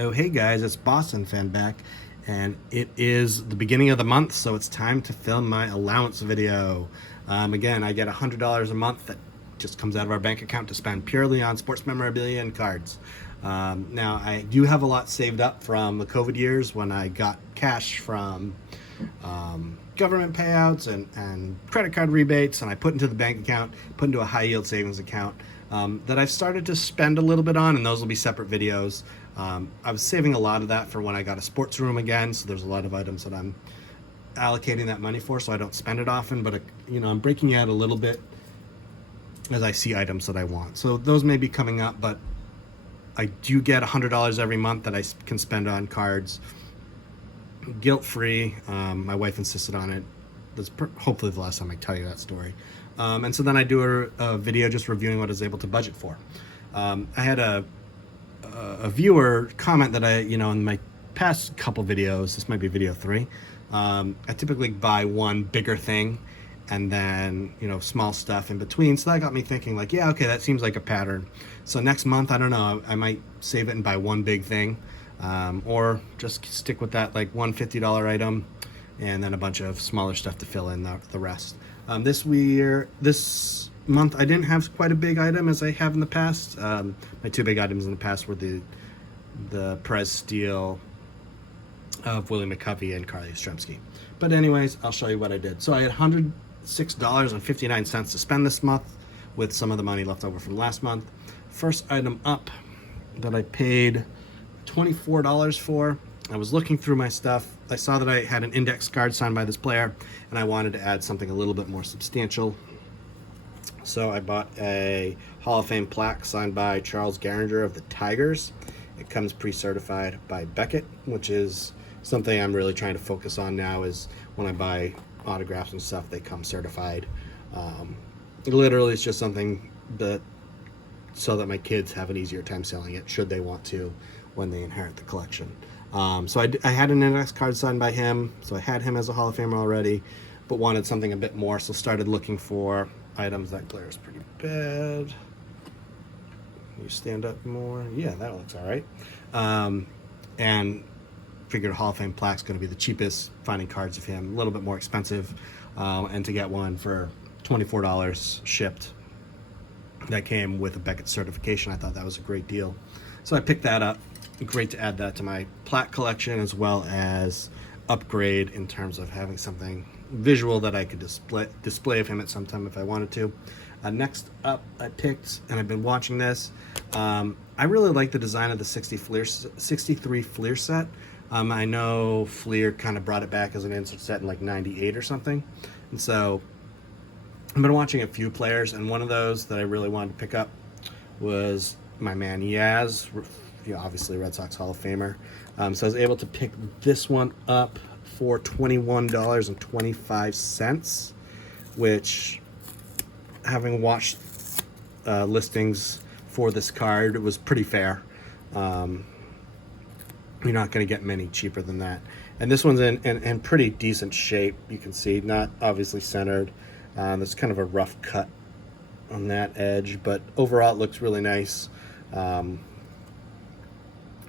Oh, hey guys, it's Boston Fan back, and it is the beginning of the month, so it's time to film my allowance video. Again, I get $100 a month that just comes out of our bank account to spend purely on sports memorabilia and cards. Now, I do have a lot saved up from the COVID years when I got cash from government payouts and credit card rebates, and I put into the bank account, put into a high yield savings account that I've started to spend a little bit on, and those will be separate videos. I was saving a lot of that for when I got a sports room again, so there's a lot of items that I'm allocating that money for, so I don't spend it often, but I'm breaking out a little bit as I see items that I want. So those may be coming up, but I do get $100 every month that I can spend on cards, guilt-free. My wife insisted on it. That's hopefully the last time I tell you that story. And so then I do a video just reviewing what I was able to budget for. I had a viewer comment that in my past couple videos, this might be video 3, I typically buy one bigger thing and then small stuff in between. So that got me thinking, like, yeah, okay, that seems like a pattern. So next month, I don't know, I might save it and buy one big thing, or just stick with that, like one $50 item and then a bunch of smaller stuff to fill in the rest. This month I didn't have quite a big item as I have in the past. My two big items in the past were the Perez Steel of Willie McCovey and Carly Yastrzemski. But anyways, I'll show you what I did. So I had $106.59 to spend this month with some of the money left over from last month. First item up that I paid $24 for. I was looking through my stuff. I saw that I had an index card signed by this player, and I wanted to add something a little bit more substantial. So I bought a Hall of Fame plaque signed by Charles Gehringer of the Tigers. It comes pre-certified by Beckett, which is something I'm really trying to focus on now, is when I buy autographs and stuff, they come certified. Literally, it's just something so that my kids have an easier time selling it, should they want to, when they inherit the collection. So I had an index card signed by him, so I had him as a Hall of Famer already, but wanted something a bit more, so started looking for items. That glare is pretty bad. You stand up more. Yeah, that looks all right. And figured Hall of Fame plaque's going to be the cheapest, finding cards of him a little bit more expensive, and to get one for $24 shipped that came with a Beckett certification, I thought that was a great deal. So I picked that up. Great to add that to my plaque collection, as well as upgrade in terms of having something visual that I could display of him at some time if I wanted to. Next up, I picked, and I've been watching this, I really like the design of the 63 Fleer set. I know Fleer kind of brought it back as an insert set in like 98 or something, and so I've been watching a few players, and one of those that I really wanted to pick up was my man Yaz, obviously Red Sox Hall of Famer. So I was able to pick this one up for $21.25, which, having watched listings for this card, it was pretty fair. You're not going to get many cheaper than that. And this one's in pretty decent shape. You can see, not obviously centered. There's kind of a rough cut on that edge, but overall it looks really nice.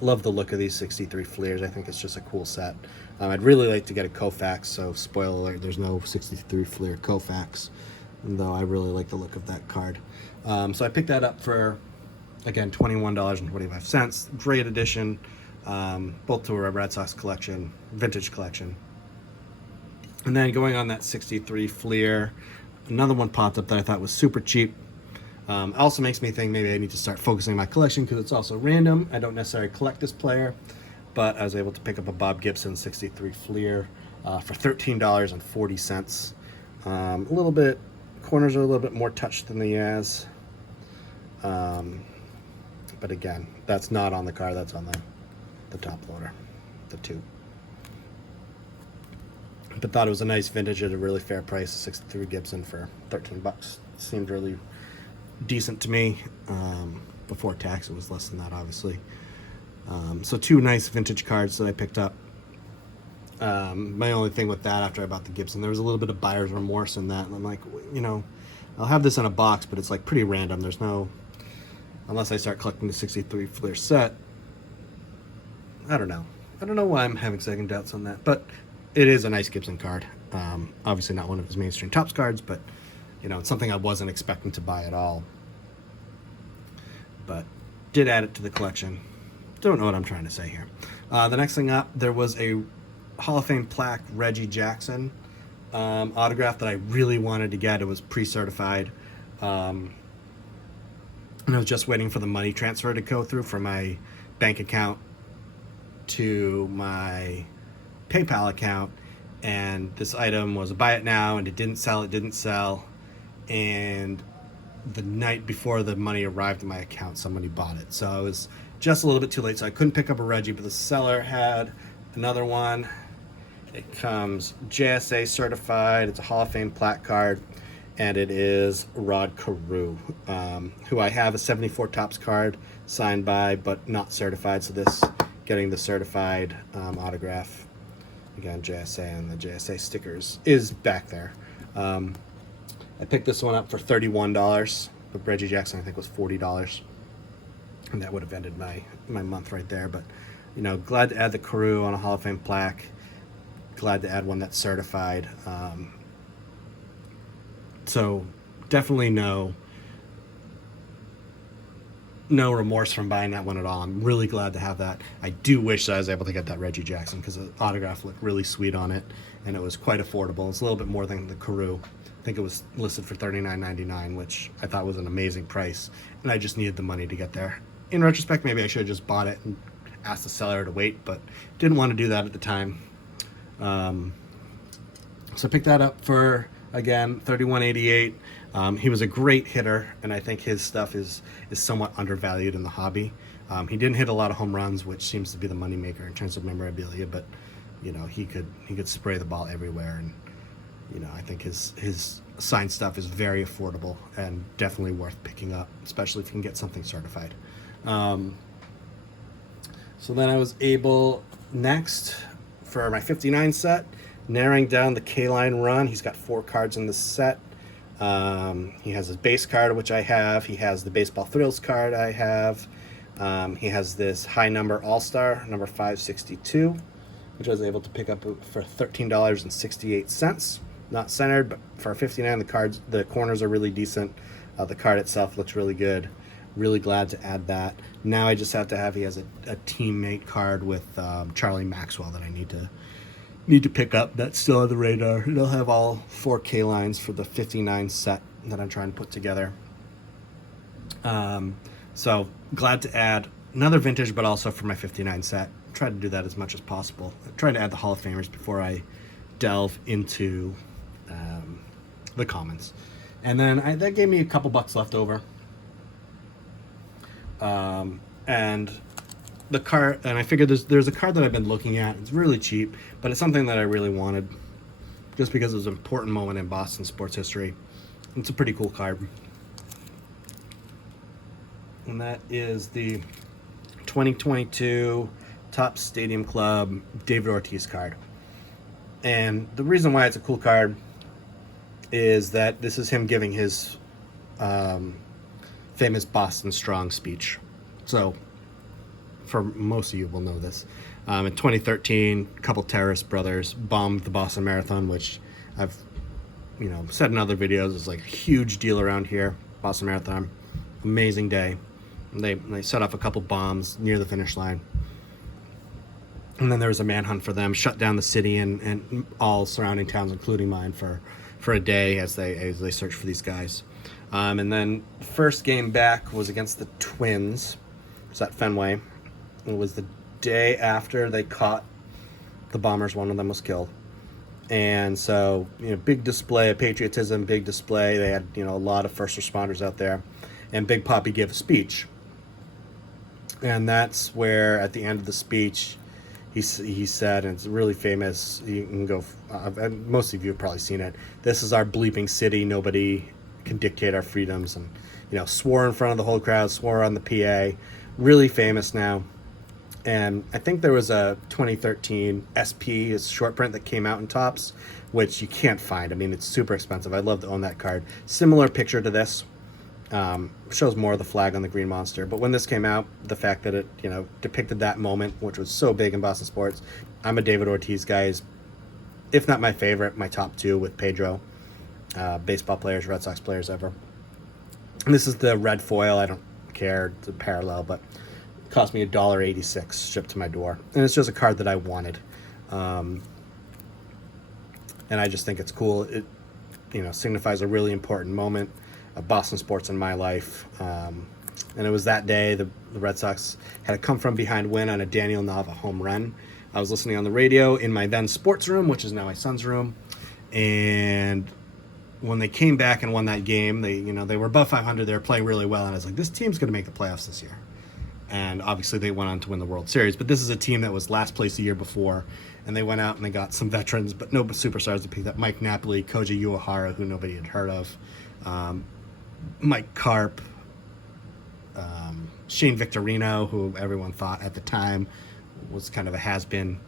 Love the look of these 63 Fleers. I think it's just a cool set. I'd really like to get a Koufax, so spoiler alert, there's no 63 Fleer Koufax, though I really like the look of that card. So I picked that up for, again, $21.25. Great addition, both to a Red Sox collection, vintage collection. And then going on that 63 Fleer, another one popped up that I thought was super cheap. Also makes me think maybe I need to start focusing on my collection, because it's also random. I don't necessarily collect this player, but I was able to pick up a Bob Gibson 63 Fleer for $13.40. A little bit, corners are a little bit more touched than the Yaz. But again, that's not on the card, that's on the top loader, the tube. But thought it was a nice vintage at a really fair price. 63 Gibson for $13 seemed really decent to me. Before tax, it was less than that, obviously. So two nice vintage cards that I picked up. My only thing with that, after I bought the Gibson, there was a little bit of buyer's remorse in that, and I'm like, I'll have this in a box, but it's like pretty random. There's no, unless I start collecting the 63 Fleer set, I don't know. I don't know why I'm having second doubts on that, but it is a nice Gibson card. Obviously not one of his mainstream Topps cards, but you know, it's something I wasn't expecting to buy at all. But did add it to the collection. Don't know what I'm trying to say here. The next thing up, there was a Hall of Fame plaque Reggie Jackson autograph that I really wanted to get. It was pre-certified. And I was just waiting for the money transfer to go through from my bank account to my PayPal account. And this item was a buy it now, and it didn't sell. And the night before the money arrived in my account, somebody bought it. So I was just a little bit too late, so I couldn't pick up a Reggie, but the seller had another one. It comes JSA certified. It's a Hall of Fame plaque card, and it is Rod Carew, who I have a 74 Topps card signed by, but not certified. So this, getting the certified autograph, again, JSA and the JSA stickers is back there. I picked this one up for $31, but Reggie Jackson I think was $40, and that would have ended my month right there. But you know, glad to add the Carew on a Hall of Fame plaque. Glad to add one that's certified. So definitely no remorse from buying that one at all. I'm really glad to have that. I do wish that I was able to get that Reggie Jackson because the autograph looked really sweet on it, and it was quite affordable. It's a little bit more than the Carew. I think it was listed for $39.99, which I thought was an amazing price, and I just needed the money to get there. In retrospect, maybe I should have just bought it and asked the seller to wait, but didn't want to do that at the time. So I picked that up for, again, $31.88. He was a great hitter, and I think his stuff is somewhat undervalued in the hobby. He didn't hit a lot of home runs, which seems to be the moneymaker in terms of memorabilia, but you know, he could spray the ball everywhere, and you know, I think his signed stuff is very affordable and definitely worth picking up, especially if you can get something certified. So then I was able, next, for my 59 set, narrowing down the K-Line run. He's got 4 cards in the set. He has his base card, which I have. He has the Baseball Thrills card I have. He has this high number All-Star, number 562, which I was able to pick up for $13.68. Not centered, but for 59, the corners are really decent. The card itself looks really good. Really glad to add that. Now I just have to have, he has a teammate card with Charlie Maxwell that I need to pick up. That's still on the radar. And I'll have all 4 K lines for the 59 set that I'm trying to put together. So glad to add another vintage, but also for my 59 set. Try to do that as much as possible. I tried to add the Hall of Famers before I delve into the commons. And then that gave me a couple bucks left over. And the card, and I figured there's a card that I've been looking at. It's really cheap, but it's something that I really wanted just because it was an important moment in Boston sports history. It's a pretty cool card. And that is the 2022 Topps Stadium Club David Ortiz card. And the reason why it's a cool card is that this is him giving his famous Boston Strong speech. So, for most of you will know this. In 2013, a couple terrorist brothers bombed the Boston Marathon, which I've, said in other videos is like a huge deal around here. Boston Marathon, amazing day. They set off a couple bombs near the finish line. And then there was a manhunt for them, shut down the city and all surrounding towns, including mine, for a day as they searched for these guys. And then the first game back was against the Twins. It was at Fenway. It was the day after they caught the bombers. One of them was killed. And so, big display of patriotism, big display. They had, a lot of first responders out there. And Big Papi gave a speech. And that's where, at the end of the speech, he said, and it's really famous, you can go, most of you have probably seen it, "This is our bleeping city, nobody can dictate our freedoms," and swore in front of the whole crowd, swore on the PA. Really famous now. And I think there was a 2013 SP, a short print that came out in Topps, which you can't find. I mean, it's super expensive. I'd love to own that card. Similar picture to this. Shows more of the flag on the green monster. But when this came out, the fact that it, you know, depicted that moment, which was so big in Boston sports. I'm a David Ortiz guy. He's, if not my favorite, my top two with Pedro. Baseball players, Red Sox players ever. And this is the red foil. I don't care. It's a parallel, but it cost me $1.86 shipped to my door. And it's just a card that I wanted. And I just think it's cool. It, you know, signifies a really important moment of Boston sports in my life. And it was that day the Red Sox had a come from behind win on a Daniel Nava home run. I was listening on the radio in my then sports room, which is now my son's room. And when they came back and won that game, they were above 500. They were playing really well. And I was like, this team's going to make the playoffs this year. And obviously they went on to win the World Series. But this is a team that was last place the year before. And they went out and they got some veterans, but no superstars. They picked up Mike Napoli, Koji Uehara, who nobody had heard of, Mike Karp, Shane Victorino, who everyone thought at the time was kind of a has-been,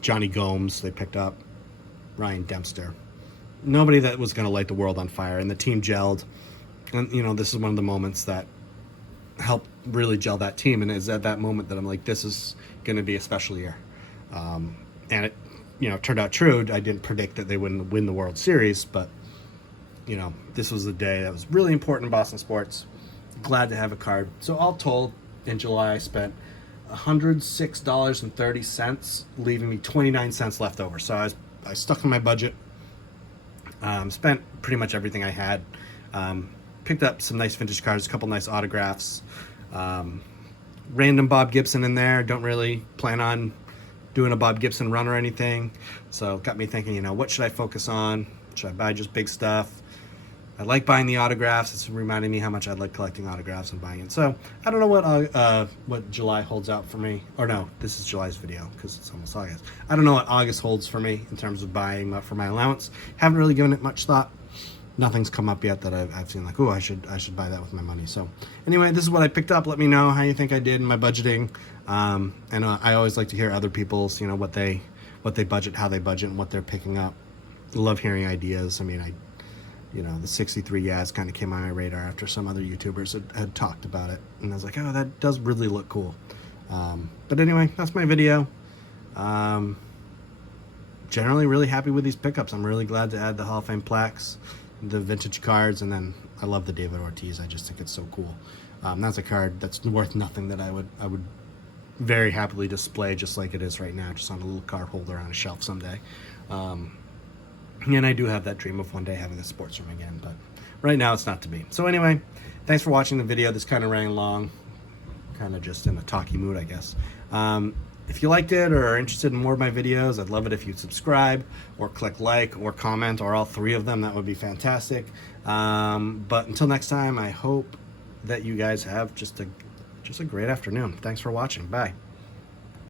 Johnny Gomes they picked up, Ryan Dempster. Nobody that was going to light the world on fire, and the team gelled. And, you know, this is one of the moments that helped really gel that team, and it's at that moment that I'm like, this is going to be a special year. And it, you know, turned out true. I didn't predict that they wouldn't win the World Series, but, you know, this was the day that was really important in Boston sports. Glad to have a card. So all told, in July I spent $106.30, leaving me 29 cents left over. So I stuck in my budget. Spent pretty much everything I had. Picked up some nice vintage cards, a couple nice autographs. Random Bob Gibson in there. Don't really plan on doing a Bob Gibson run or anything. So it got me thinking, you know, what should I focus on? Should I buy just big stuff? I like buying the autographs. It's reminding me how much I like collecting autographs and buying it. So I don't know what July holds out for me. Or no, this is July's video because it's almost August. I don't know what August holds for me in terms of buying for my allowance. Haven't really given it much thought. Nothing's come up yet that I've seen like, oh, I should buy that with my money. So anyway, this is what I picked up. Let me know how you think I did in my budgeting. And I always like to hear other people's, you know, what they budget, how they budget, and what they're picking up. Love hearing ideas. I mean, you know, the 63 Yaz kind of came on my radar after some other YouTubers had talked about it. And I was like, oh, that does really look cool. But anyway, that's my video. Generally really happy with these pickups. I'm really glad to add the Hall of Fame plaques, the vintage cards, and then I love the David Ortiz. I just think it's so cool. That's a card that's worth nothing that I would very happily display just like it is right now, just on a little card holder on a shelf someday. And I do have that dream of one day having a sports room again, but right now it's not to be. So anyway, thanks for watching the video. This kind of ran long, kind of just in a talky mood, I guess. If you liked it or are interested in more of my videos, I'd love it if you'd subscribe or click like or comment, or all three of them. That would be fantastic. But until next time, I hope that you guys have just a great afternoon. Thanks for watching. Bye.